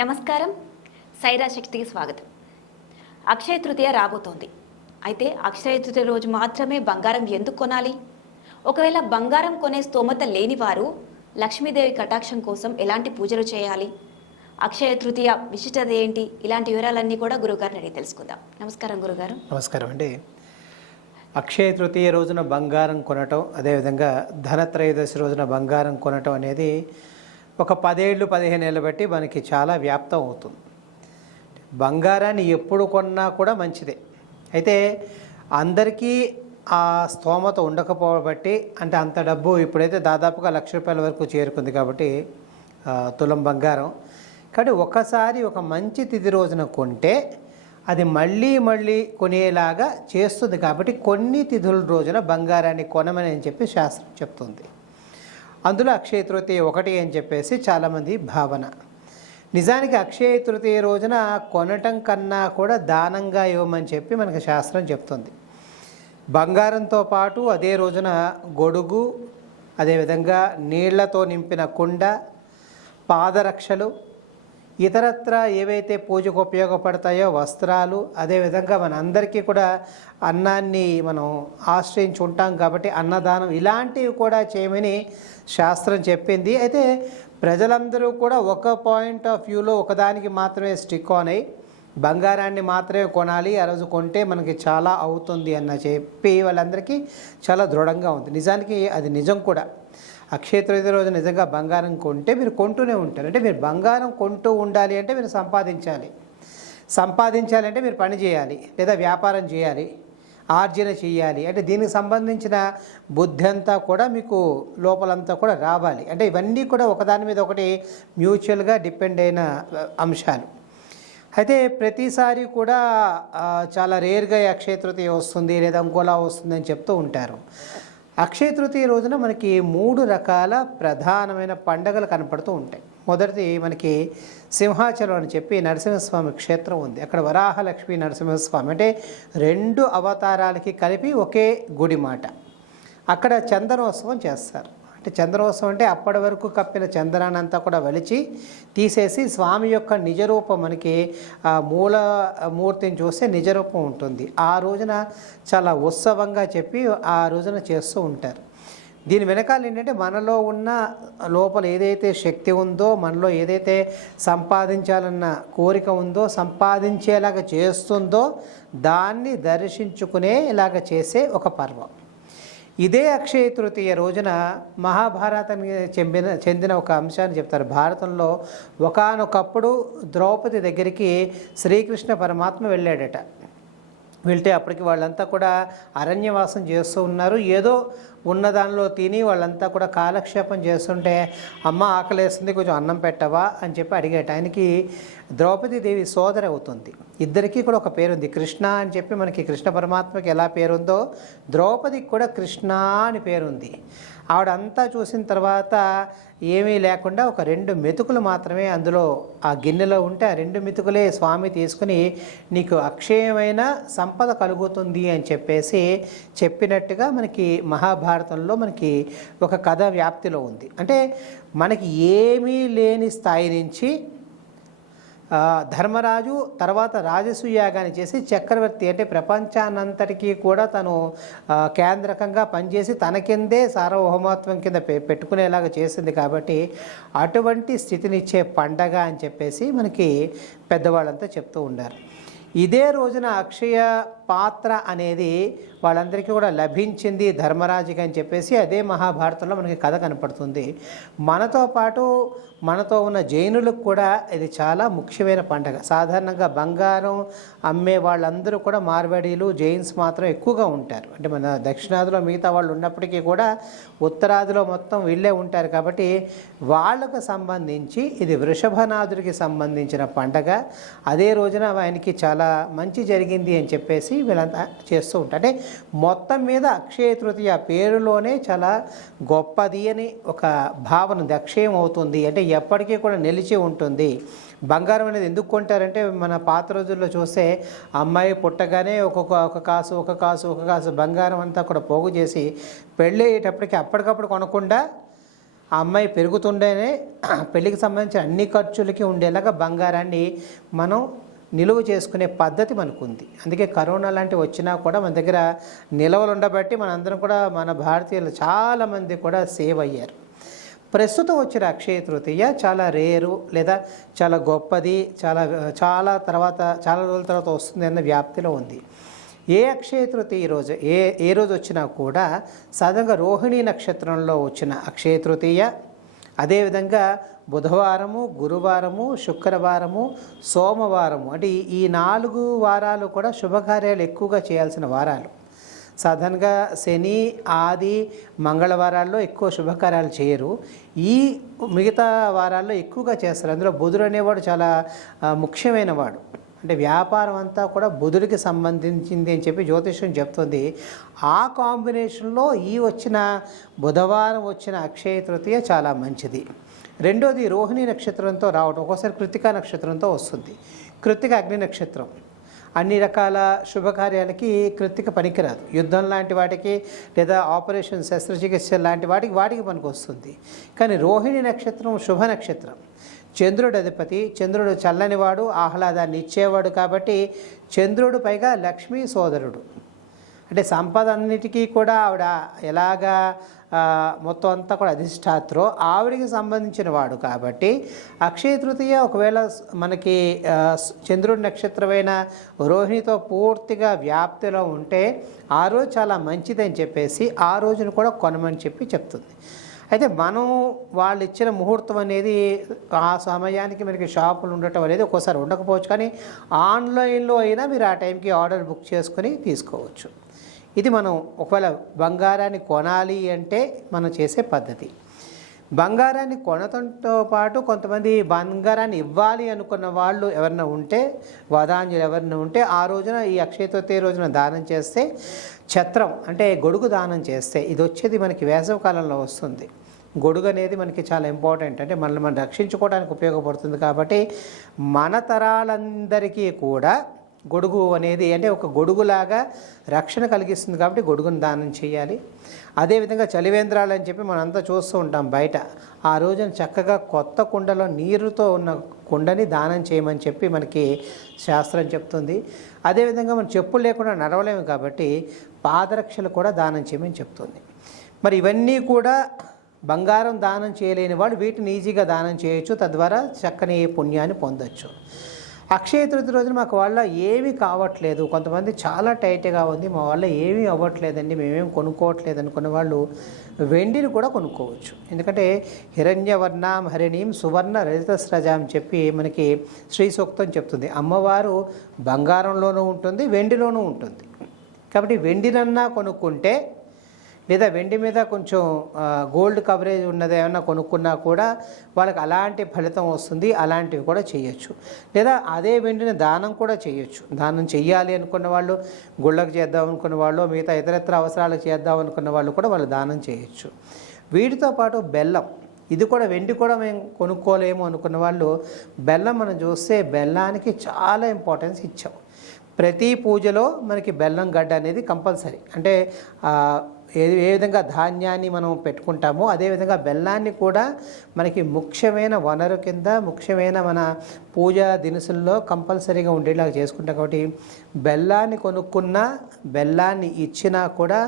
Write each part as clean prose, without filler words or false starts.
నమస్కారం. సైరా శక్తికి స్వాగతం. అక్షయ తృతీయ రాబోతోంది. అయితే అక్షయ తృతీయ రోజు మాత్రమే బంగారం ఎందుకు కొనాలి? ఒకవేళ బంగారం కొనే స్తోమత లేని వారు లక్ష్మీదేవి కటాక్షం కోసం ఎలాంటి పూజలు చేయాలి? అక్షయ తృతీయ విశిష్టత ఏంటి? ఇలాంటి వివరాలన్నీ కూడా గురుగారిని అడిగి తెలుసుకుందాం. నమస్కారం గురుగారు. నమస్కారం అండి. అక్షయ తృతీయ రోజున బంగారం కొనటం, అదేవిధంగా ధనత్రయోదశి రోజున బంగారం కొనటం అనేది ఒక 10 ఏళ్ళు 15 ఏళ్ళు బట్టి మనకి చాలా వ్యాప్తం అవుతుంది. బంగారాన్ని ఎప్పుడు కొన్నా కూడా మంచిదే. అయితే అందరికీ ఆ స్తోమత ఉండకపోబట్టి, అంటే అంత డబ్బు ఇప్పుడైతే దాదాపుగా ₹1,00,000 వరకు చేరుకుంది కాబట్టి తులం బంగారం. కాబట్టి ఒకసారి ఒక మంచి తిథి రోజున కొంటే అది మళ్ళీ మళ్ళీ కొనేలాగా చేస్తుంది. కాబట్టి కొన్ని తిథుల రోజున బంగారాన్ని కొనమని అని చెప్పి శాస్త్రం చెప్తుంది. అందులో అక్షయ తృతీయ ఒకటి అని చెప్పేసి చాలామంది భావన. నిజానికి అక్షయ తృతీయ రోజున కొనటం కన్నా కూడా దానంగా ఇవ్వమని చెప్పి మనకు శాస్త్రం చెప్తుంది. బంగారంతో పాటు అదే రోజున గొడుగు, అదేవిధంగా నీళ్లతో నింపిన కుండ, పాదరక్షలు, ఇతరత్ర ఏవైతే పూజకు ఉపయోగపడతాయో వస్త్రాలు, అదేవిధంగా మన అందరికీ కూడా అన్నాన్ని మనం ఆశ్రయించి ఉంటాం కాబట్టి అన్నదానం, ఇలాంటివి కూడా చేయమని శాస్త్రం చెప్పింది. అయితే ప్రజలందరూ కూడా ఒక పాయింట్ ఆఫ్ వ్యూలో ఒకదానికి మాత్రమే స్టిక్ ఆన్ అయ్యి బంగారాన్ని మాత్రమే కొనాలి, ఆ రోజు కొంటే మనకి చాలా అవుతుంది అన్న చెప్పి వాళ్ళందరికీ చాలా దృఢంగా ఉంది. నిజానికి అది నిజం కూడా. అక్షయ తృతీయ రోజు నిజంగా బంగారం కొంటే మీరు కొంటూనే ఉంటారు. అంటే మీరు బంగారం కొంటూ ఉండాలి అంటే మీరు సంపాదించాలంటే మీరు పని చేయాలి, లేదా వ్యాపారం చేయాలి, ఆర్జన చేయాలి. అంటే దీనికి సంబంధించిన బుద్ధి అంతా కూడా మీకు లోపలంతా కూడా రావాలి. అంటే ఇవన్నీ కూడా ఒకదాని మీద ఒకటి మ్యూచువల్గా డిపెండ్ అయిన అంశాలు. అయితే ప్రతిసారి కూడా చాలా రేర్గా అక్షయ తృతీయ వస్తుంది లేదా ఇంకోలా వస్తుంది అని చెప్తూ ఉంటారు. అక్షయ తృతీయ రోజున మనకి 3 రకాల ప్రధానమైన పండుగలు కనపడుతూ ఉంటాయి. మొదటిది మనకి సింహాచలం అని చెప్పి నరసింహస్వామి క్షేత్రం ఉంది. అక్కడ వరాహలక్ష్మి నరసింహస్వామి అంటే 2 అవతారాలకి కలిపి ఒకే గుడి మాట. అక్కడ చందనోత్సవం చేస్తారు. అంటే చందనోత్సవం అంటే అప్పటి వరకు కప్పిన చందనాన్ని అంతా కూడా వలిచి తీసేసి స్వామి యొక్క నిజరూపం, మనకి మూల మూర్తిని చూస్తే నిజరూపం ఉంటుంది. ఆ రోజున చాలా ఉత్సవంగా చెప్పి ఆ రోజున చేస్తూ ఉంటారు. దీని వెనకాల ఏంటంటే మనలో ఉన్న లోపల ఏదైతే శక్తి ఉందో, మనలో ఏదైతే సంపాదించాలన్న కోరిక ఉందో, సంపాదించేలాగా చేస్తుందో దాన్ని దర్శించుకునేలాగా చేసే ఒక పర్వం. ఇదే అక్షయ తృతీయ రోజున మహాభారతానికి చెందిన ఒక అంశాన్ని చెప్తారు. భారతంలో ఒకానొకప్పుడు ద్రౌపది దగ్గరికి శ్రీకృష్ణ పరమాత్మ వెళ్ళాడట. వెళ్తే అప్పటికి వాళ్ళంతా కూడా అరణ్యవాసం చేస్తూ ఉన్నారు. ఏదో ఉన్న దానిలో తిని వాళ్ళంతా కూడా కాలక్షేపం చేస్తుంటే, అమ్మ ఆకలేస్తుంది, కొంచెం అన్నం పెట్టవా అని చెప్పి అడిగేట. ఆయనకి ద్రౌపదీదేవి సోదరి అవుతుంది. ఇద్దరికీ కూడా ఒక పేరుంది, కృష్ణ అని చెప్పి. మనకి కృష్ణ పరమాత్మకి ఎలా పేరుందో ద్రౌపదికి కూడా కృష్ణ అని పేరుంది. ఆవిడంతా చూసిన తర్వాత ఏమీ లేకుండా ఒక 2 మెతుకులు మాత్రమే అందులో ఆ గిన్నెలో ఉంటే, ఆ 2 మెతుకులే స్వామి తీసుకుని నీకు అక్షయమైన సంపద కలుగుతుంది అని చెప్పేసి చెప్పినట్టుగా మనకి మహాభారతంలో మనకి ఒక కథ వ్యాప్తిలో ఉంది. అంటే మనకి ఏమీ లేని స్థాయి నుంచి ధర్మరాజు తర్వాత రాజసూయాగాన్ని చేసి చక్రవర్తి, అంటే ప్రపంచానంతటికీ కూడా తను కేంద్రకంగా పనిచేసి తన కిందే సార్వభౌమత్వం కింద పెట్టుకునేలాగా చేసింది. కాబట్టి అటువంటి స్థితినిచ్చే పండగ అని చెప్పేసి మనకి పెద్దవాళ్ళంతా చెప్తూ ఉన్నారు. ఇదే రోజున అక్షయ పాత్ర అనేది వాళ్ళందరికీ కూడా లభించింది ధర్మరాజుకి అని చెప్పేసి అదే మహాభారతంలో మనకి కథ కనపడుతుంది. మనతో పాటు మనతో ఉన్న జైనులకు కూడా ఇది చాలా ముఖ్యమైన పండగ. సాధారణంగా బంగారం అమ్మే వాళ్ళందరూ కూడా మార్వాడీలు, జైన్స్ మాత్రం ఎక్కువగా ఉంటారు. అంటే మన దక్షిణాదిలో మిగతా వాళ్ళు ఉన్నప్పటికీ కూడా ఉత్తరాదిలో మొత్తం వీళ్ళే ఉంటారు. కాబట్టి వాళ్ళకు సంబంధించి ఇది వృషభనాథుడికి సంబంధించిన పండగ. అదే రోజున ఆయనకి చాలా మంచి జరిగింది అని చెప్పేసి వీళ్ళంతా చేస్తూ ఉంటారు. అంటే మొత్తం మీద అక్షయ తృతీయ పేరులోనే చాలా గొప్పది అని ఒక భావన ఉంది. అక్షయం అవుతుంది అంటే ఎప్పటికీ కూడా నిలిచి ఉంటుంది. బంగారం అనేది ఎందుకు కొంటారంటే, మన పాత రోజుల్లో చూస్తే అమ్మాయి పుట్టగానే ఒక కాసు బంగారం అంతా కూడా పోగు చేసి పెళ్ళి అయ్యేటప్పటికి అప్పటికప్పుడు కొనకుండా ఆ అమ్మాయి పెరుగుతుండేనే పెళ్ళికి సంబంధించిన అన్ని ఖర్చులకి ఉండేలాగా బంగారాన్ని మనం నిలువ చేసుకునే పద్ధతి మనకుంది. అందుకే కరోనా లాంటివి వచ్చినా కూడా మన దగ్గర నిల్వలు ఉండబట్టి మనందరం కూడా, మన భారతీయులు చాలామంది కూడా సేవ్ అయ్యారు. ప్రస్తుతం వచ్చిన అక్షయ తృతీయ చాలా రేరు, లేదా చాలా గొప్పది, చాలా రోజుల తర్వాత వస్తుంది అన్న వ్యాప్తిలో ఉంది. ఏ అక్షయ తృతీయ రోజు ఏ రోజు వచ్చినా కూడా సాధారణంగా రోహిణీ నక్షత్రంలో వచ్చిన అక్షయ తృతీయ, అదేవిధంగా బుధవారము, గురువారము, శుక్రవారము, సోమవారము, అంటే ఈ 4 వారాలు కూడా శుభకార్యాలు ఎక్కువగా చేయాల్సిన వారాలు. సాధారణంగా శని, ఆది, మంగళవారాల్లో ఎక్కువ శుభకార్యాలు చేయరు. ఈ మిగతా వారాల్లో ఎక్కువగా చేస్తారు. అందులో బుధుడు అనేవాడు చాలా ముఖ్యమైన వాడు. అంటే వ్యాపారం అంతా కూడా బుధుడికి సంబంధించింది అని చెప్పి జ్యోతిష్యం చెప్తుంది. ఆ కాంబినేషన్లో వచ్చిన బుధవారం వచ్చిన అక్షయ తృతీయ చాలా మంచిది. రెండోది రోహిణీ నక్షత్రంతో రావడం, ఒక్కోసారి కృత్తికా నక్షత్రంతో వస్తుంది. కృత్తిక అగ్ని నక్షత్రం, అన్ని రకాల శుభకార్యాలకి కృత్తిక పనికిరాదు. యుద్ధం లాంటి వాటికి, లేదా ఆపరేషన్ శస్త్రచికిత్స లాంటి వాటికి పనికి వస్తుంది. కానీ రోహిణి నక్షత్రం శుభ నక్షత్రం, చంద్రుడు అధిపతి, చంద్రుడు చల్లనివాడు, ఆహ్లాదాన్ని ఇచ్చేవాడు. కాబట్టి చంద్రుడు పైగా లక్ష్మీ సోదరుడు, అంటే సంపద అన్నిటికీ కూడా ఆవిడ ఎలాగా మొత్తం అంతా కూడా అధిష్టాత్రో ఆవిడికి సంబంధించిన వాడు. కాబట్టి అక్షయ తృతీయ ఒకవేళ మనకి చంద్రుడి నక్షత్రమైన రోహిణితో పూర్తిగా వ్యాప్తిలో ఉంటే ఆ రోజు చాలా మంచిదని చెప్పేసి ఆ రోజును కూడా కొనమని చెప్తుంది. అయితే మనం వాళ్ళు ఇచ్చిన ముహూర్తం అనేది ఆ సమయానికి మనకి షాపులు ఉండటం అనేది ఒక్కోసారి ఉండకపోవచ్చు. కానీ ఆన్లైన్లో అయినా మీరు ఆ టైంకి ఆర్డర్ బుక్ చేసుకొని తీసుకోవచ్చు. ఇది మనం ఒకవేళ బంగారాన్ని కొనాలి అంటే మనం చేసే పద్ధతి. బంగారాన్ని కొనడంతో పాటు కొంతమంది బంగారాన్ని ఇవ్వాలి అనుకున్న వాళ్ళు ఎవరైనా ఉంటే, వదాంజులు ఎవరైనా ఉంటే, ఆ రోజున ఈ అక్షయ తృతీయ రోజున దానం చేస్తే, ఛత్రం అంటే గొడుగు దానం చేస్తే, ఇది వచ్చేది మనకి వేసవి కాలంలో వస్తుంది. గొడుగు అనేది మనకి చాలా ఇంపార్టెంట్, అంటే మనం రక్షించుకోవడానికి ఉపయోగపడుతుంది. కాబట్టి మన తరాలందరికీ కూడా గొడుగు అనేది అంటే ఒక గొడుగులాగా రక్షణ కలిగిస్తుంది. కాబట్టి గొడుగును దానం చేయాలి. అదేవిధంగా చలివేంద్రాలు అని చెప్పి మనంతా చూస్తూ ఉంటాం బయట. ఆ రోజున చక్కగా కొత్త కుండలో నీరుతో ఉన్న కుండని దానం చేయమని చెప్పి మనకి శాస్త్రం చెప్తుంది. అదేవిధంగా మనం చెప్పులు లేకుండా నడవలేము కాబట్టి పాదరక్షలు కూడా దానం చేయమని చెప్తుంది. మరి ఇవన్నీ కూడా బంగారం దానం చేయలేని వాళ్ళు వీటిని ఈజీగా దానం చేయొచ్చు. తద్వారా చక్కని పుణ్యాన్ని పొందొచ్చు. అక్షయ తృతీయ రోజున మాకు వాళ్ళ ఏమీ కావట్లేదు, కొంతమంది చాలా టైట్గా ఉంది, మా వల్ల ఏమీ అవ్వట్లేదండి, మేమేం కొనుక్కోవట్లేదు అనుకున్న వాళ్ళు వెండిని కూడా కొనుక్కోవచ్చు. ఎందుకంటే హిరణ్యవర్ణాం హరిణీం సువర్ణ రజతస్రజ అని చెప్పి మనకి శ్రీ సూక్తం చెప్తుంది. అమ్మవారు బంగారంలోనూ ఉంటుంది, వెండిలోనూ ఉంటుంది. కాబట్టి వెండినన్నా కొనుక్కుంటే, లేదా వెండి మీద కొంచెం గోల్డ్ కవరేజ్ ఉన్నది ఏమన్నా కొనుక్కున్నా కూడా వాళ్ళకి అలాంటి ఫలితం వస్తుంది. అలాంటివి కూడా చేయొచ్చు. లేదా అదే వెండిని దానం కూడా చేయొచ్చు. దానం చెయ్యాలి అనుకున్న వాళ్ళు, గుళ్ళకు చేద్దాం అనుకున్న వాళ్ళు, మిగతా ఇతరత్ర అవసరాలకు చేద్దాం అనుకున్న వాళ్ళు కూడా వాళ్ళు దానం చేయొచ్చు. వీటితో పాటు బెల్లం, ఇది కూడా వెండి కూడా మేము కొనుక్కోలేము అనుకున్న వాళ్ళు బెల్లం మనం చూస్తే బెల్లానికి చాలా ఇంపార్టెన్స్ ఇచ్చాం. ప్రతి పూజలో మనకి బెల్లం గడ్డ అనేది కంపల్సరీ. అంటే ఏ విధంగా ధాన్యాన్ని మనం పెట్టుకుంటామో అదేవిధంగా బెల్లాన్ని కూడా మనకి ముఖ్యమైన వనరు కింద, ముఖ్యమైన మన పూజా దినుసుల్లో కంపల్సరీగా ఉండేలాగా చేసుకుంటాం. కాబట్టి బెల్లాన్ని కొనుక్కున్నా, బెల్లాన్ని ఇచ్చినా కూడా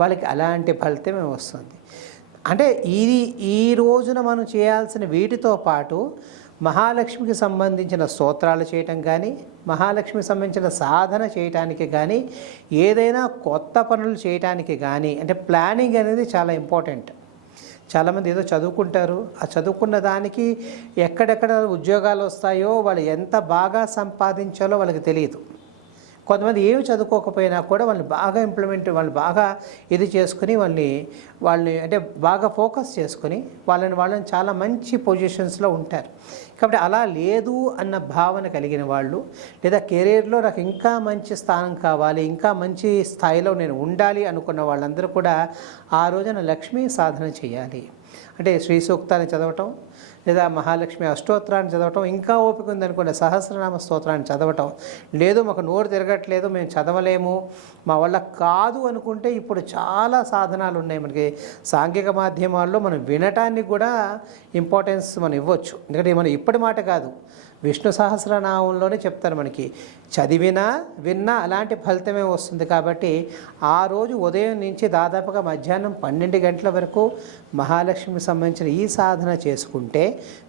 వాళ్ళకి అలాంటి ఫలితమే వస్తుంది. అంటే ఈ రోజున మనం చేయాల్సిన వీటితో పాటు మహాలక్ష్మికి సంబంధించిన స్తోత్రాలు చేయటం కానీ, మహాలక్ష్మికి సంబంధించిన సాధన చేయటానికి కానీ, ఏదైనా కొత్త పనులు చేయటానికి కానీ, అంటే ప్లానింగ్ అనేది చాలా ఇంపార్టెంట్. చాలామంది ఏదో చదువుకుంటారు, ఆ చదువుకున్న దానికి ఎక్కడెక్కడ ఉద్యోగాలు వస్తాయో, వాళ్ళు ఎంత బాగా సంపాదించాలో వాళ్ళకి తెలియదు. కొంతమంది ఏమి చదువుకోకపోయినా కూడా వాళ్ళని బాగా ఇది చేసుకుని వాళ్ళని అంటే బాగా ఫోకస్ చేసుకుని వాళ్ళని చాలా మంచి పొజిషన్స్లో ఉంటారు. కాబట్టి అలా లేదు అన్న భావన కలిగిన వాళ్ళు, లేదా కెరీర్లో నాకు ఇంకా మంచి స్థానం కావాలి, ఇంకా మంచి స్థాయిలో నేను ఉండాలి అనుకున్న వాళ్ళందరూ కూడా ఆ రోజున లక్ష్మీ సాధన చేయాలి. అంటే శ్రీ సూక్తాన్ని చదవటం, లేదా మహాలక్ష్మి అష్టోత్తరాన్ని చదవటం, ఇంకా ఓపిక ఉందనుకోండి సహస్రనామ స్తోత్రాన్ని చదవటం. లేదు మాకు నోరు తిరగట్లేదు, మేము చదవలేము, మా వల్ల కాదు అనుకుంటే ఇప్పుడు చాలా సాధనాలు ఉన్నాయి మనకి. సాంఘిక మాధ్యమాల్లో మనం వినటానికి కూడా ఇంపార్టెన్స్ మనం ఇవ్వచ్చు. ఎందుకంటే మనం ఇప్పటి మాట కాదు, విష్ణు సహస్రనామంలోనే చెప్తారు మనకి, చదివినా విన్నా అలాంటి ఫలితమే వస్తుంది. కాబట్టి ఆ రోజు ఉదయం నుంచి దాదాపుగా మధ్యాహ్నం 12 గంటల వరకు మహాలక్ష్మికి సంబంధించిన ఈ సాధన చేసుకుంటే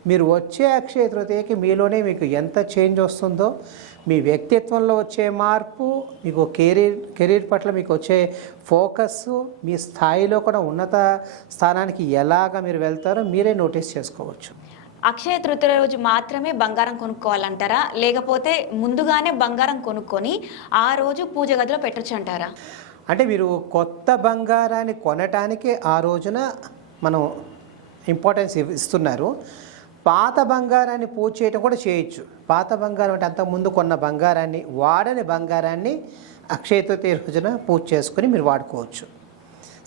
మీరు వచ్చే అక్షయ తృతీయకి మీలోనే మీకు ఎంత చేంజ్ వస్తుందో, మీ వ్యక్తిత్వంలో వచ్చే మార్పు, మీకు కెరీర్ పట్ల మీకు వచ్చే ఫోకస్, మీ స్థాయిలో కూడా ఉన్నత స్థానానికి ఎలాగ మీరు వెళ్తారో మీరే నోటీస్ చేసుకోవచ్చు. అక్షయ తృతీయ రోజు మాత్రమే బంగారం కొనుక్కోవాలంటారా, లేకపోతే ముందుగానే బంగారం కొనుక్కొని ఆ రోజు పూజ గదిలో పెట్టొచ్చు అంటారా? అంటే మీరు కొత్త బంగారాన్ని కొనటానికి ఆ రోజున మనం ఇంపార్టెన్స్ ఇస్తున్నారు. పాత బంగారాన్ని పూజ చేయటం కూడా చేయొచ్చు. పాత బంగారం అంటే అంతకుముందు కొన్న బంగారాన్ని, వాడని బంగారాన్ని అక్షయ తృతీయ రోజున పూజ చేసుకుని మీరు వాడుకోవచ్చు.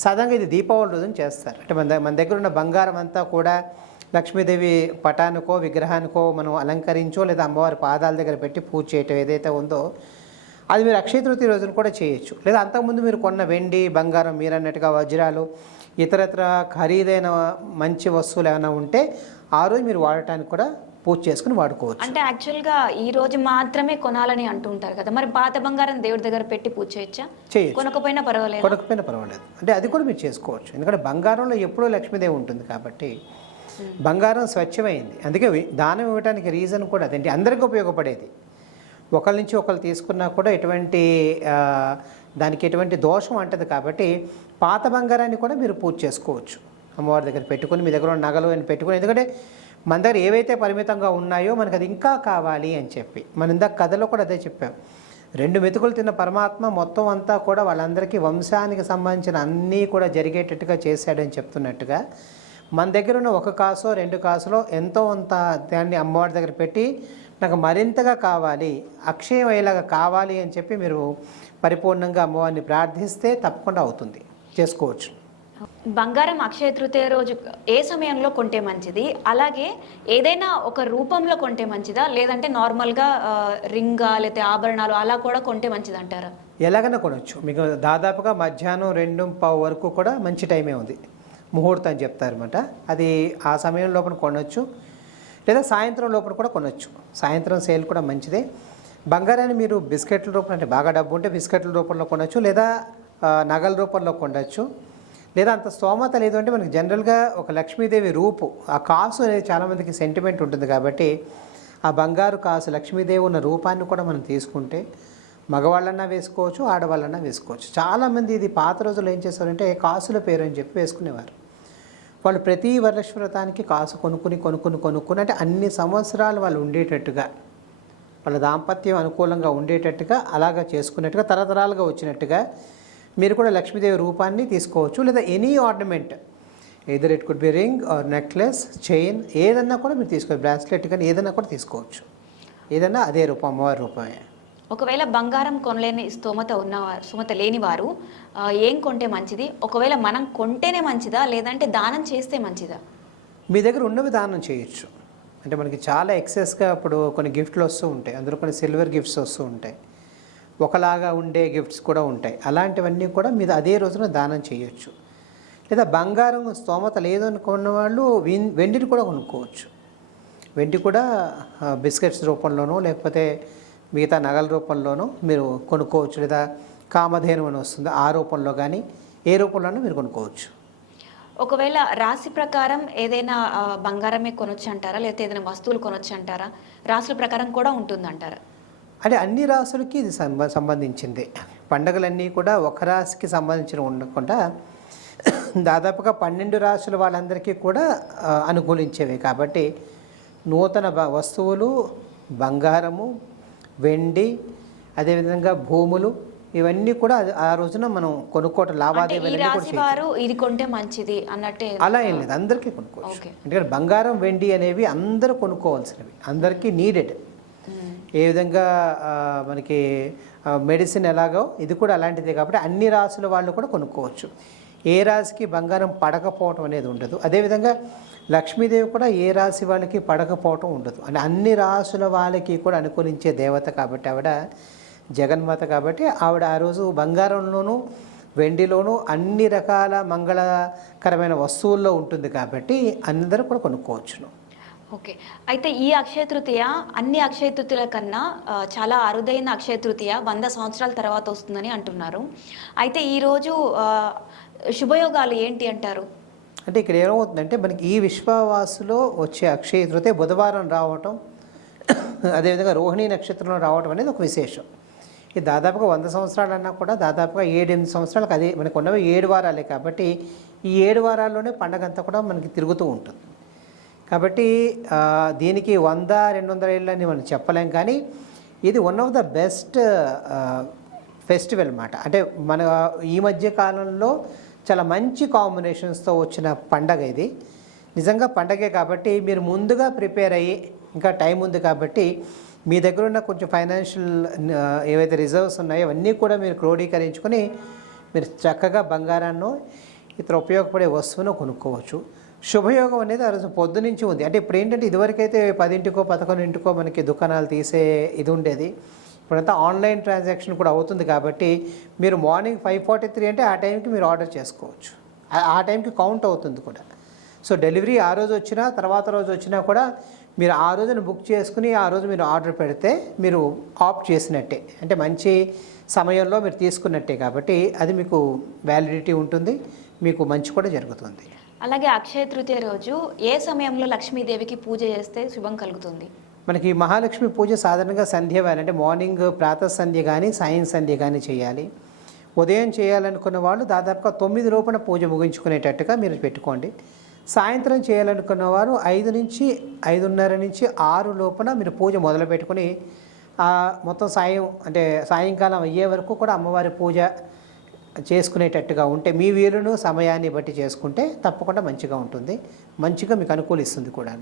సాధారణంగా ఇది దీపావళి రోజున చేస్తారు. అంటే మన దగ్గర ఉన్న బంగారం అంతా కూడా లక్ష్మీదేవి పటానికో విగ్రహానికో మనం అలంకరించో లేదా అమ్మవారి పాదాల దగ్గర పెట్టి పూజ చేయటం ఏదైతే ఉందో అది మీరు అక్షయ తృతీయ రోజున కూడా చేయొచ్చు. లేదా అంతకుముందు మీరు కొన్న వెండి, బంగారం, మీరు అన్నట్టుగా వజ్రాలు, ఇతరత్ర ఖరీదైన మంచి వస్తువులు ఏమైనా ఉంటే ఆ రోజు మీరు వాడటానికి కూడా పూజ చేసుకుని వాడుకోవచ్చు. అంటే యాక్చువల్గా ఈ రోజు మాత్రమే కొనాలని అంటుంటారు కదా, మరి పాత బంగారం దేవుడి దగ్గర పెట్టి పూజ చేయొచ్చా? చేయొచ్చు. కొనకపోయినా పర్వాలేదు? కొనకపోయినా పర్వాలేదు. అంటే అది కూడా మీరు చేసుకోవచ్చు. ఎందుకంటే బంగారంలో ఎప్పుడూ లక్ష్మీదేవి ఉంటుంది కాబట్టి బంగారం స్వచ్ఛమైంది. అందుకే దానం ఇవ్వడానికి రీజన్ కూడా అదేంటి, అందరికీ ఉపయోగపడేది. ఒకరి నుంచి ఒకరు తీసుకున్నా కూడా దానికి ఎటువంటి దోషం అంటది. కాబట్టి పాత బంగారాన్ని కూడా మీరు పూజ చేసుకోవచ్చు. అమ్మవారి దగ్గర పెట్టుకుని, మీ దగ్గర ఉన్న నగలు అని పెట్టుకుని. ఎందుకంటే మన దగ్గర ఏవైతే పరిమితంగా ఉన్నాయో మనకు అది ఇంకా కావాలి అని చెప్పి మనం ఇందాక కథలో కూడా అదే చెప్పాం. 2 మెతుకులు తిన్న పరమాత్మ మొత్తం అంతా కూడా వాళ్ళందరికీ వంశానికి సంబంధించిన అన్నీ కూడా జరిగేటట్టుగా చేశాడని చెప్తున్నట్టుగా మన దగ్గర ఉన్న 1 కాసో 2 కాసులో ఎంతో అంత దాన్ని అమ్మవారి దగ్గర పెట్టి నాకు మరింతగా కావాలి, అక్షయం అయ్యేలాగా కావాలి అని చెప్పి మీరు పరిపూర్ణంగా అమ్మవారిని ప్రార్థిస్తే తప్పకుండా అవుతుంది, చేసుకోవచ్చు. బంగారం అక్షయ తృతీయ రోజు ఏ సమయంలో కొంటే మంచిది? అలాగే ఏదైనా ఒక రూపంలో కొంటే మంచిదా, లేదంటే నార్మల్గా రింగా లేకపోతే ఆభరణాలు అలా కూడా కొంటే మంచిది అంటారా? ఎలాగైనా కొనవచ్చు. మీకు దాదాపుగా మధ్యాహ్నం 2:15 వరకు కూడా మంచి టైమే ఉంది, ముహూర్తం అని చెప్తారన్నమాట. అది ఆ సమయం లోపల కొనవచ్చు, లేదా సాయంత్రం లోపల కూడా కొనవచ్చు. సాయంత్రం సేల్ కూడా మంచిదే. బంగారాన్ని మీరు బిస్కెట్ల రూపంలో, అంటే బాగా డబ్బు ఉంటే బిస్కెట్ల రూపంలో కొనవచ్చు, లేదా నగల రూపంలో కొనవచ్చు. లేదా అంత స్తోమత లేదు అంటే మనకి జనరల్గా ఒక లక్ష్మీదేవి రూపు, ఆ కాసు అనేది చాలామందికి సెంటిమెంట్ ఉంటుంది. కాబట్టి ఆ బంగారు కాసు లక్ష్మీదేవి ఉన్న రూపాన్ని కూడా మనం తీసుకుంటే మగవాళ్ళన్నా వేసుకోవచ్చు, ఆడవాళ్ళన్నా వేసుకోవచ్చు. చాలామంది ఇది పాత రోజుల్లో ఏం చేస్తారంటే కాసుల పేరు అని చెప్పి వేసుకునేవారు. వాళ్ళు ప్రతి వరలక్ష్మి వ్రతానికి కాసు కొనుక్కుని అంటే అన్ని సంవత్సరాలు వాళ్ళు ఉండేటట్టుగా, వాళ్ళ దాంపత్యం అనుకూలంగా ఉండేటట్టుగా అలాగా చేసుకున్నట్టుగా తరతరాలుగా వచ్చినట్టుగా మీరు కూడా లక్ష్మీదేవి రూపాన్ని తీసుకోవచ్చు. లేదా any ornament, either it could be ring or necklace, chain, ఏదన్నా కూడా మీరు తీసుకోవచ్చు. బ్రాస్లెట్ కానీ ఏదన్నా కూడా తీసుకోవచ్చు. ఏదన్నా అదే రూపం, అమ్మవారి రూపమే. ఒకవేళ బంగారం కొనలేని స్తోమత లేని వారు ఏం కొంటే మంచిది? ఒకవేళ మనం కొంటేనే మంచిదా, లేదంటే దానం చేస్తే మంచిదా? మీ దగ్గర ఉన్నవి దానం చేయొచ్చు. అంటే మనకి చాలా ఎక్సెస్గా ఇప్పుడు కొన్ని గిఫ్ట్లు వస్తూ ఉంటాయి, అందులో కొన్ని సిల్వర్ గిఫ్ట్స్ వస్తూ ఉంటాయి, ఒకలాగా ఉండే గిఫ్ట్స్ కూడా ఉంటాయి. అలాంటివన్నీ కూడా మీరు అదే రోజున దానం చేయొచ్చు. లేదా బంగారం స్తోమత లేదనుకున్న వాళ్ళు వెండిని కూడా కొనుక్కోవచ్చు. వెండి కూడా బిస్కెట్స్ రూపంలోనో లేకపోతే మిగతా నగల రూపంలోనూ మీరు కొనుక్కోవచ్చు. లేదా కామధేను అని వస్తుంది, ఆ రూపంలో కానీ ఏ రూపంలోనూ మీరు కొనుక్కోవచ్చు. ఒకవేళ రాశి ప్రకారం ఏదైనా బంగారమే కొనొచ్చు అంటారా, లేకపోతే ఏదైనా వస్తువులు కొనొచ్చు అంటారా? రాశుల ప్రకారం కూడా ఉంటుందంటారా? అంటే అన్ని రాశులకి ఇది సంబంధించింది. పండుగలన్నీ కూడా ఒక రాశికి సంబంధించిన ఉండకుండా దాదాపుగా 12 రాశుల వాళ్ళందరికీ కూడా అనుకూలించేవి. కాబట్టి నూతన వస్తువులు, బంగారము, వెండి, అదేవిధంగా భూములు, ఇవన్నీ కూడా ఆ రోజున మనం కొనుక్కోవటం, లావాదేవీలు ఇది కొంటే మంచిది అన్నట్టే అలా ఏం లేదు, అందరికీ కొనుక్కోవచ్చు. ఎందుకంటే బంగారం, వెండి అనేవి అందరూ కొనుక్కోవాల్సినవి, అందరికీ నీడెడ్. ఏ విధంగా మనకి మెడిసిన్ ఎలాగో ఇది కూడా అలాంటిదే. కాబట్టి అన్ని రాసుల వాళ్ళు కూడా కొనుక్కోవచ్చు. ఏ రాశికి బంగారం పడకపోవటం అనేది ఉండదు. అదేవిధంగా లక్ష్మీదేవి కూడా ఏ రాశి వాళ్ళకి పడకపోవటం ఉండదు. అంటే అన్ని రాసుల వాళ్ళకి కూడా అనుకూలించే దేవత కాబట్టి ఆవిడ జగన్మాత కాబట్టి ఆవిడ ఆ రోజు బంగారంలోనూ వెండిలోనూ అన్ని రకాల మంగళకరమైన వస్తువుల్లో ఉంటుంది కాబట్టి అందరూ కూడా కొనుక్కోవచ్చును. ఓకే. అయితే ఈ అక్షయ తృతీయ అన్ని అక్షయ తృతీయల కన్నా చాలా అరుదైన అక్షయ తృతీయ 100 సంవత్సరాల తర్వాత వస్తుందని అంటున్నారు. అయితే ఈరోజు శుభయోగాలు ఏంటి అంటారు? అంటే ఇక్కడ ఏమవుతుందంటే మనకి ఈ విశ్వవాసులో వచ్చే అక్షయ తృతీయ బుధవారం రావటం, అదేవిధంగా రోహిణీ నక్షత్రంలో రావటం అనేది ఒక విశేషం. ఇది దాదాపుగా 100 సంవత్సరాలన్నా కూడా దాదాపుగా 7-8 సంవత్సరాలకు అదే మనకు ఉన్నవి 7 వారాలే కాబట్టి ఈ 7 వారాల్లోనే పండగ అంతా కూడా మనకి తిరుగుతూ ఉంటుంది. కాబట్టి దీనికి 100-200 ఏళ్ళని మనం చెప్పలేం, కానీ ఇది one of the best festival అన్నమాట. అంటే మన ఈ మధ్య కాలంలో చాలా మంచి కాంబినేషన్స్తో వచ్చిన పండగ ఇది. నిజంగా పండగే కాబట్టి మీరు ముందుగా ప్రిపేర్ అయ్యి, ఇంకా టైం ఉంది కాబట్టి మీ దగ్గర ఉన్న కొంచెం ఫైనాన్షియల్ ఏవైతే రిజర్వ్స్ ఉన్నాయో అవన్నీ కూడా మీరు క్రోడీకరించుకొని మీరు చక్కగా బంగారాన్ని ఇతర ఉపయోగపడే వస్తువును కొనుక్కోవచ్చు. శుభయోగం అనేది ఆ రోజు పొద్దు నుంచి ఉంది. అంటే ఇప్పుడు ఏంటంటే ఇదివరకైతే 10ంటికో 11ంటికో మనకి దుకాణాలు తీసే ఇది ఉండేది. ఇప్పుడంతా ఆన్లైన్ ట్రాన్సాక్షన్ కూడా అవుతుంది కాబట్టి మీరు మార్నింగ్ 5:43 అంటే ఆ టైంకి మీరు ఆర్డర్ చేసుకోవచ్చు. ఆ టైంకి కౌంట్ అవుతుంది కూడా. సో డెలివరీ ఆ రోజు వచ్చినా తర్వాత రోజు వచ్చినా కూడా మీరు ఆ రోజున బుక్ చేసుకుని ఆ రోజు మీరు ఆర్డర్ పెడితే మీరు ఆప్ట్ చేసినట్టే, అంటే మంచి సమయంలో మీరు తీసుకున్నట్టే కాబట్టి అది మీకు వ్యాలిడిటీ ఉంటుంది, మీకు మంచి కూడా జరుగుతుంది. అలాగే అక్షయ తృతీయ రోజు ఏ సమయంలో లక్ష్మీదేవికి పూజ చేస్తే శుభం కలుగుతుంది? మనకి మహాలక్ష్మి పూజ సాధారణంగా సంధ్యవేళ, అంటే మార్నింగ్ ప్రాతః సంధ్య కానీ సాయం సంధ్య కానీ చేయాలి. ఉదయం చేయాలనుకున్న వాళ్ళు దాదాపుగా 9 లోపున పూజ ముగించుకునేటట్టుగా మీరు పెట్టుకోండి. సాయంత్రం చేయాలనుకున్న వారు 5 నుంచి 5:30 నుంచి 6 లోపున మీరు పూజ మొదలు పెట్టుకుని మొత్తం సాయంకాలం అయ్యే వరకు కూడా అమ్మవారి పూజ చేసుకునేటట్టుగా ఉంటే మీ వీలును సమయాన్ని బట్టి చేసుకుంటే తప్పకుండా మంచిగా ఉంటుంది, మంచిగా మీకు అనుకూలిస్తుంది కూడా.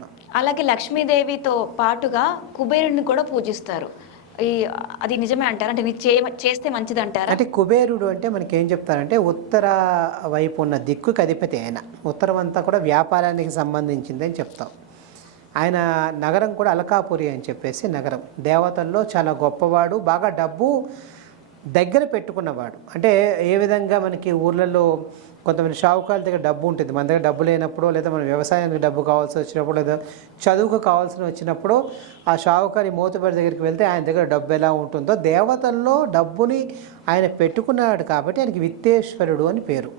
అలాగే లక్ష్మీదేవితో పాటుగా కుబేరుడిని కూడా పూజిస్తారు. అది నిజమే అంటారు? అంటే చేస్తే మంచిది అంటారు? అంటే కుబేరుడు అంటే మనకి ఏం చెప్తారంటే ఉత్తర వైపు ఉన్న దిక్కుకి అధిపతి ఆయన. ఉత్తరం అంతా కూడా వ్యాపారానికి సంబంధించింది అని చెప్తాం. ఆయన నగరం కూడా అలకాపురి అని చెప్పేసి నగరం. దేవతల్లో చాలా గొప్పవాడు, బాగా డబ్బు దగ్గర పెట్టుకున్నవాడు. అంటే ఏ విధంగా మనకి ఊర్లలో కొంతమంది షావుకారుల దగ్గర డబ్బు ఉంటుంది, మన దగ్గర డబ్బు లేనప్పుడు, లేదా మన వ్యవసాయానికి డబ్బు కావాల్సి వచ్చినప్పుడు, లేదా చదువుకు కావాల్సి వచ్చినప్పుడు ఆ షావుకారి మోతుబడి దగ్గరికి వెళ్తే ఆయన దగ్గర డబ్బు ఎలా ఉంటుందో దేవతల్లో డబ్బుని ఆయన పెట్టుకున్నాడు కాబట్టి ఆయనకి విత్తేశ్వరుడు అని పేరు.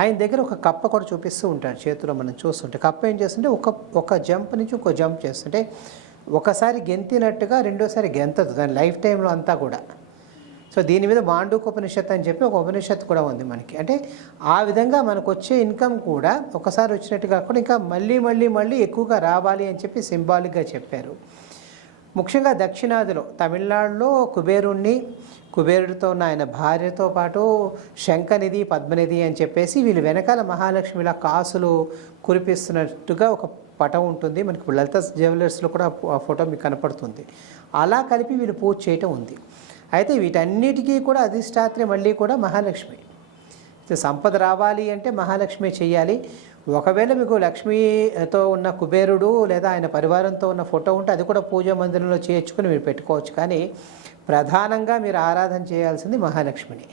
ఆయన దగ్గర ఒక కప్ప కూడా చూపిస్తూ ఉంటాడు చేతిలో, మనం చూస్తుంటే కప్ప ఏం చేస్తుంటే ఒక జంప్ నుంచి ఇంకో జంప్ చేస్తుంటే ఒకసారి గెంతినట్టుగా రెండోసారి గెంతదు దాని లైఫ్ టైంలో అంతా కూడా. సో దీని మీద మాండూకోపనిషత్తు అని చెప్పి ఒక ఉపనిషత్తు కూడా ఉంది మనకి. అంటే ఆ విధంగా మనకు వచ్చే ఇన్కమ్ కూడా ఒకసారి వచ్చినట్టు కాకుండా ఇంకా మళ్ళీ ఎక్కువగా రావాలి అని చెప్పి సింబాలిక్గా చెప్పారు. ముఖ్యంగా దక్షిణాదిలో తమిళనాడులో కుబేరుడితో ఉన్న ఆయన భార్యతో పాటు శంఖనిధి పద్మనిధి అని చెప్పేసి వీళ్ళు వెనకాల మహాలక్ష్మిలా కాసులు కురిపిస్తున్నట్టుగా ఒక పటం ఉంటుంది మనకి. లలిత జ్యువెలర్స్లో కూడా ఆ ఫోటో మీకు కనపడుతుంది. అలా కలిపి వీళ్ళు పూజ చేయటం ఉంది. అయితే వీటన్నిటికీ కూడా అధిష్టాత్రి మళ్ళీ కూడా మహాలక్ష్మి. సంపద రావాలి అంటే మహాలక్ష్మి చేయాలి. ఒకవేళ మీకు లక్ష్మీతో ఉన్న కుబేరుడు లేదా ఆయన పరివారంతో ఉన్న ఫోటో ఉంటే అది కూడా పూజా మందిరంలో చేర్చుకుని మీరు పెట్టుకోవచ్చు. కానీ ప్రధానంగా మీరు ఆరాధన చేయాల్సింది మహాలక్ష్మిని.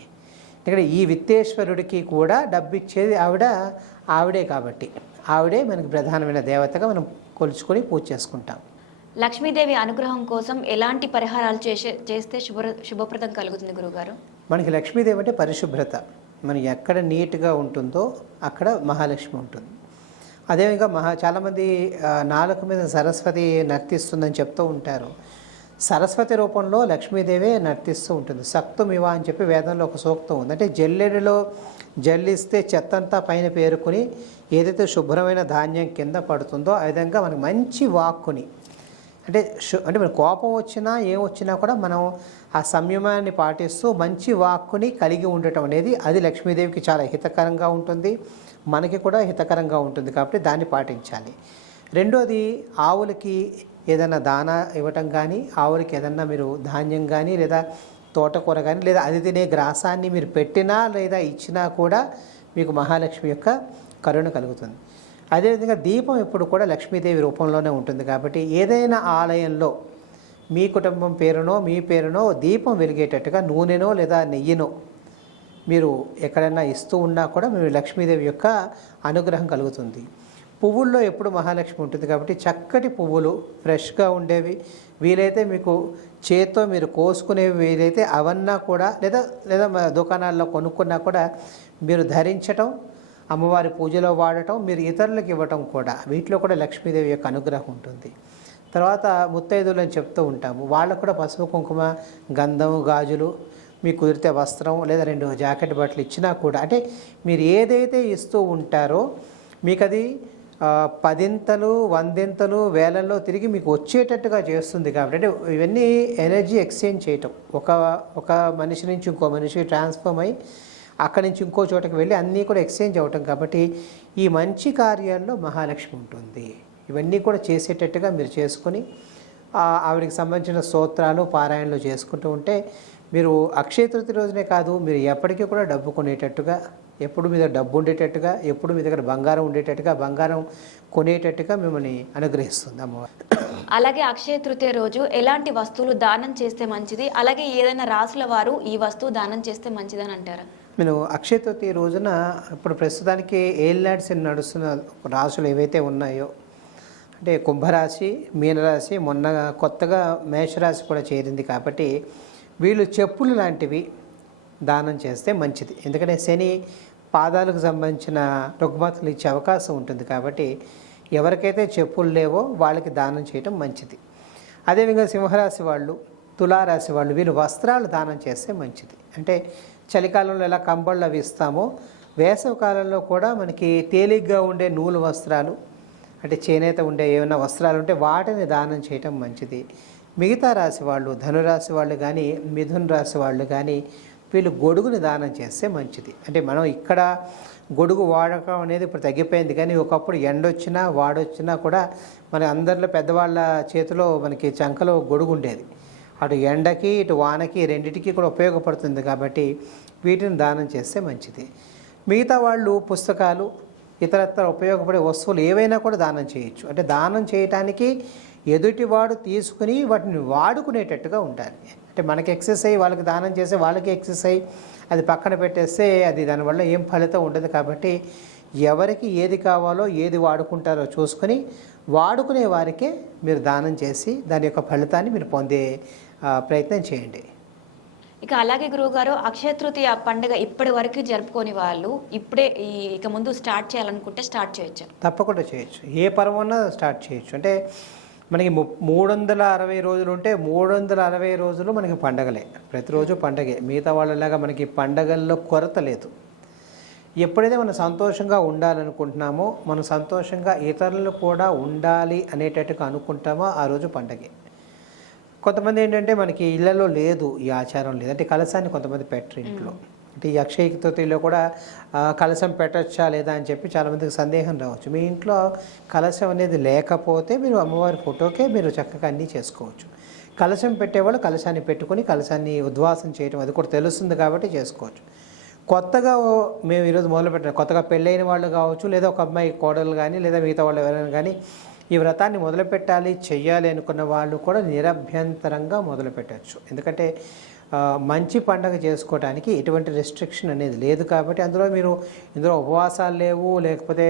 ఇక్కడ ఈ విత్తేశ్వరుడికి కూడా డబ్బు ఇచ్చేది ఆవిడే కాబట్టి ఆవిడే మనకి ప్రధానమైన దేవతగా మనం కొలుచుకొని పూజ చేసుకుంటాం. లక్ష్మీదేవి అనుగ్రహం కోసం ఎలాంటి పరిహారాలు చేస్తే శుభప్రదం కలుగుతుంది గురుగారు? మనకి లక్ష్మీదేవి అంటే పరిశుభ్రత. మనం ఎక్కడ నీట్గా ఉంటుందో అక్కడ మహాలక్ష్మి ఉంటుంది. అదేవిధంగా చాలామంది నాలుక మీద సరస్వతి నర్తిస్తుందని చెప్తూ ఉంటారు. సరస్వతి రూపంలో లక్ష్మీదేవే నర్తిస్తూ ఉంటుంది. సక్తుమివ అని చెప్పి వేదంలో ఒక సూక్తం ఉంది. అంటే జల్లెడలో జల్లిస్తే చెత్తంతా పైన పేరుకుని ఏదైతే శుభ్రమైన ధాన్యం కింద పడుతుందో ఆ విధంగా మనకు మంచి వాక్కుని అంటే మన కోపం వచ్చినా ఏం వచ్చినా కూడా మనం ఆ సంయమాన్ని పాటిస్తూ మంచి వాక్కుని కలిగి ఉండటం అనేది అది లక్ష్మీదేవికి చాలా హితకరంగా ఉంటుంది, మనకి కూడా హితకరంగా ఉంటుంది కాబట్టి దాన్ని పాటించాలి. రెండోది ఆవులకి ఏదైనా దానా ఇవ్వటం కానీ, ఆవులకి ఏదన్నా మీరు ధాన్యం కానీ లేదా తోటకూర కానీ లేదా అది తినే గ్రాసాన్ని మీరు పెట్టినా లేదా ఇచ్చినా కూడా మీకు మహాలక్ష్మి యొక్క కరుణ కలుగుతుంది. అదేవిధంగా దీపం ఎప్పుడు కూడా లక్ష్మీదేవి రూపంలోనే ఉంటుంది కాబట్టి ఏదైనా ఆలయంలో మీ కుటుంబం పేరునో మీ పేరునో దీపం వెలిగేటట్టుగా నూనెనో లేదా నెయ్యినో మీరు ఎక్కడైనా ఇస్తూ ఉన్నా కూడా మీరు లక్ష్మీదేవి యొక్క అనుగ్రహం కలుగుతుంది. పువ్వుల్లో ఎప్పుడు మహాలక్ష్మి ఉంటుంది కాబట్టి చక్కటి పువ్వులు ఫ్రెష్గా ఉండేవి, వీలైతే మీకు చేత్తో మీరు కోసుకునేవి వీలైతే అవన్నా కూడా లేదా లేదా దుకాణాల్లో కొనుక్కున్నా కూడా మీరు ధరించటం, అమ్మవారి పూజలో వాడటం, మీరు ఇతరులకు ఇవ్వటం కూడా వీటిలో కూడా లక్ష్మీదేవి యొక్క అనుగ్రహం ఉంటుంది. తర్వాత ముత్తైదులు అని చెప్తూ ఉంటాము, వాళ్ళకు కూడా పసుపు కుంకుమ గంధం గాజులు మీకు కుదిరితే వస్త్రం లేదా 2 జాకెట్ బట్టలు ఇచ్చినా కూడా అంటే మీరు ఏదైతే ఇస్తూ ఉంటారో మీకు అది పదింతలు వందింతలు వేలల్లో తిరిగి మీకు వచ్చేటట్టుగా చేస్తుంది. కాబట్టి అంటే ఇవన్నీ ఎనర్జీ ఎక్స్చేంజ్ చేయటం, ఒక మనిషి నుంచి ఇంకో మనిషి ట్రాన్స్ఫార్మ్ అయ్యి అక్కడి నుంచి ఇంకో చోటకి వెళ్ళి అన్నీ కూడా ఎక్స్చేంజ్ అవ్వటం. కాబట్టి ఈ మంచి కార్యాల్లో మహాలక్ష్మి ఉంటుంది. ఇవన్నీ కూడా చేసేటట్టుగా మీరు చేసుకొని ఆవిడికి సంబంధించిన స్తోత్రాలు పారాయణలు చేసుకుంటూ ఉంటే మీరు అక్షయ తృతీయ రోజునే కాదు, మీరు ఎప్పటికీ కూడా డబ్బు కొనేటట్టుగా, ఎప్పుడు మీ దగ్గర డబ్బు ఉండేటట్టుగా, ఎప్పుడు మీ దగ్గర బంగారం ఉండేటట్టుగా, బంగారం కొనేటట్టుగా మిమ్మల్ని అనుగ్రహిస్తుంది అమ్మవారు. అలాగే అక్షయ తృతీయ రోజు ఎలాంటి వస్తువులు దానం చేస్తే మంచిది, అలాగే ఏదైనా రాసుల వారు ఈ వస్తువు దానం చేస్తే మంచిదని అంటారా? నేను అక్షయ తృతీయ రోజున ఇప్పుడు ప్రస్తుతానికి ఏలినాడ్స్ నడుస్తున్న రాసులు ఏవైతే ఉన్నాయో అంటే కుంభరాశి, మీనరాశి, మొన్న కొత్తగా మేషరాశి కూడా చేరింది కాబట్టి వీళ్ళు చెప్పులు లాంటివి దానం చేస్తే మంచిది. ఎందుకంటే శని పాదాలకు సంబంధించిన రుగ్మతలు ఇచ్చే అవకాశం ఉంటుంది కాబట్టి ఎవరికైతే చెప్పులు లేవో వాళ్ళకి దానం చేయటం మంచిది. అదేవిధంగా సింహరాశి వాళ్ళు, తులారాశి వాళ్ళు వీళ్ళు వస్త్రాలు దానం చేస్తే మంచిది. అంటే చలికాలంలో ఎలా కంబళ్ళు అవి ఇస్తామో వేసవి కాలంలో కూడా మనకి తేలిగ్గా ఉండే నూలు వస్త్రాలు అంటే చేనేత ఉండే ఏమైనా వస్త్రాలు ఉంటే వాటిని దానం చేయటం మంచిది. మిగతా రాశి వాళ్ళు, ధనురాశి వాళ్ళు కానీ మిథున రాశి వాళ్ళు కానీ వీళ్ళు గొడుగుని దానం చేస్తే మంచిది. అంటే మనం ఇక్కడ గొడుగు వాడకం అనేది ఇప్పుడు తగ్గిపోయింది, కానీ ఒకప్పుడు ఎండొచ్చినా వాడొచ్చినా కూడా మన అందరిలో పెద్దవాళ్ళ చేతిలో మనకి చంకలో గొడుగు ఉండేది. అటు ఎండకి ఇటు వానకి రెండింటికి కూడా ఉపయోగపడుతుంది కాబట్టి వీటిని దానం చేస్తే మంచిది. మిగతా వాళ్ళు పుస్తకాలు ఇతరత్ర ఉపయోగపడే వస్తువులు ఏవైనా కూడా దానం చేయొచ్చు. అంటే దానం చేయటానికి ఎదుటివాడు తీసుకుని వాటిని వాడుకునేటట్టుగా ఉండాలి. అంటే మనకి ఎక్సర్సైజ్ వాళ్ళకి దానం చేస్తే వాళ్ళకి ఎక్సర్సైజ్ అది పక్కన పెట్టేస్తే అది దానివల్ల ఏం ఫలితం ఉండదు. కాబట్టి ఎవరికి ఏది కావాలో ఏది వాడుకుంటారో చూసుకొని వాడుకునే వారికే మీరు దానం చేసి దాని యొక్క ఫలితాన్ని మీరు పొందే ప్రయత్నం చేయండి. ఇక అలాగే గురువుగారు అక్షయ తృతీయ పండుగ ఇప్పటి వరకు జరుపుకొని వాళ్ళు ఇప్పుడే ఇక ముందు స్టార్ట్ చేయాలనుకుంటే స్టార్ట్ చేయొచ్చు? తప్పకుండా చేయొచ్చు, ఏ పర్వన్నా స్టార్ట్ చేయొచ్చు. అంటే మనకి 360 రోజులు ఉంటే 360 రోజులు మనకి పండగలే, ప్రతిరోజు పండగే. మిగతా వాళ్ళలాగా మనకి పండగల్లో కొరత లేదు. ఎప్పుడైతే మనం సంతోషంగా ఉండాలనుకుంటున్నామో, మనం సంతోషంగా ఇతరులు కూడా ఉండాలి అనేటట్టుగా అనుకుంటామో ఆ రోజు పండగే. కొంతమంది ఏంటంటే మనకి ఇళ్లలో లేదు ఈ ఆచారం లేదు, అంటే కలశాన్ని కొంతమంది పెట్టరు ఇంట్లో. అంటే ఈ అక్షయ తృతీయలో కూడా కలశం పెట్టచ్చా లేదా అని చెప్పి చాలామందికి సందేహం రావచ్చు. మీ ఇంట్లో కలశం అనేది లేకపోతే మీరు అమ్మవారి ఫోటోకే మీరు చక్కగా అన్నీ చేసుకోవచ్చు. కలశం పెట్టేవాళ్ళు కలశాన్ని పెట్టుకొని కలశాన్ని ఉద్వాసం చేయడం అది కూడా తెలుస్తుంది కాబట్టి చేసుకోవచ్చు. కొత్తగా మేము ఈరోజు మొదలుపెట్టాం, కొత్తగా పెళ్ళైన వాళ్ళు కావచ్చు, లేదా ఒక అమ్మాయి కోడలు కానీ లేదా మిగతా వాళ్ళు ఎవరైనా కానీ ఈ వ్రతాన్ని మొదలుపెట్టాలి చెయ్యాలి అనుకున్న వాళ్ళు కూడా నిరభ్యంతరంగా మొదలుపెట్టచ్చు. ఎందుకంటే మంచి పండగ చేసుకోవడానికి ఎటువంటి రెస్ట్రిక్షన్ అనేది లేదు కాబట్టి ఇందులో ఉపవాసాలు లేవు, లేకపోతే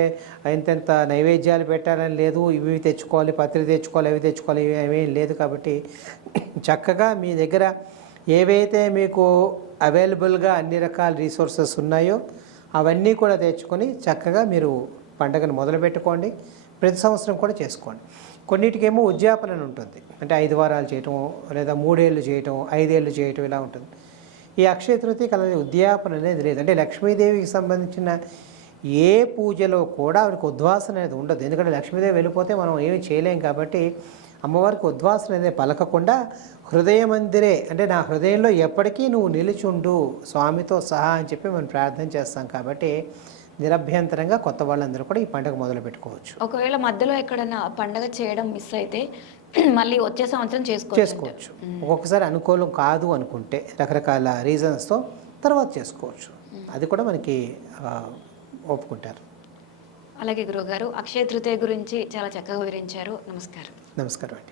ఇంతెంత నైవేద్యాలు పెట్టాలని లేదు, ఇవి తెచ్చుకోవాలి, పత్రి తెచ్చుకోవాలి, అవి తెచ్చుకోవాలి, ఏమేం లేదు. కాబట్టి చక్కగా మీ దగ్గర ఏవైతే మీకు అవైలబుల్గా అన్ని రకాల రీసోర్సెస్ ఉన్నాయో అవన్నీ కూడా తెచ్చుకొని చక్కగా మీరు పండగను మొదలుపెట్టుకోండి. ప్రతి సంవత్సరం కూడా చేసుకోండి. కొన్నిటికేమో ఉద్యాపన ఉంటుంది, అంటే 5 వారాలు చేయటం లేదా 3 ఏళ్ళు చేయటం 5 ఏళ్ళు చేయటం ఇలా ఉంటుంది. ఈ అక్షయ తృతీయకి అలాగే ఉద్యాపన అనేది లేదు. అంటే లక్ష్మీదేవికి సంబంధించిన ఏ పూజలో కూడా ఆవిడకి ఉద్వాసన అనేది ఉండదు. ఎందుకంటే లక్ష్మీదేవి వెళ్ళిపోతే మనం ఏమీ చేయలేం కాబట్టి అమ్మవారికి ఉద్వాసన అనేది పలకకుండా హృదయ మందిరే, అంటే నా హృదయంలో ఎప్పటికీ నువ్వు నిలిచుండు స్వామితో సహా అని చెప్పి మనం ప్రార్థన చేస్తాం. కాబట్టి నిరభ్యంతరంగా కొత్త వాళ్ళందరూ కూడా ఈ పండుగ మొదలు పెట్టుకోవచ్చు. ఒకవేళ మధ్యలో ఎక్కడైనా పండుగ చేయడం మిస్ అయితే మళ్ళీ వచ్చే సంవత్సరం చేసుకోవచ్చు. ఒక్కొక్కసారి అనుకూలం కాదు అనుకుంటే రకరకాల రీజన్స్తో తర్వాత చేసుకోవచ్చు. అది కూడా మనకి ఒప్పుకుంటారు. అలాగే గురువుగారు, అక్షయ తృతీయ గురించి చాలా చక్కగా వివరించారు. నమస్కారం. నమస్కారం అండి.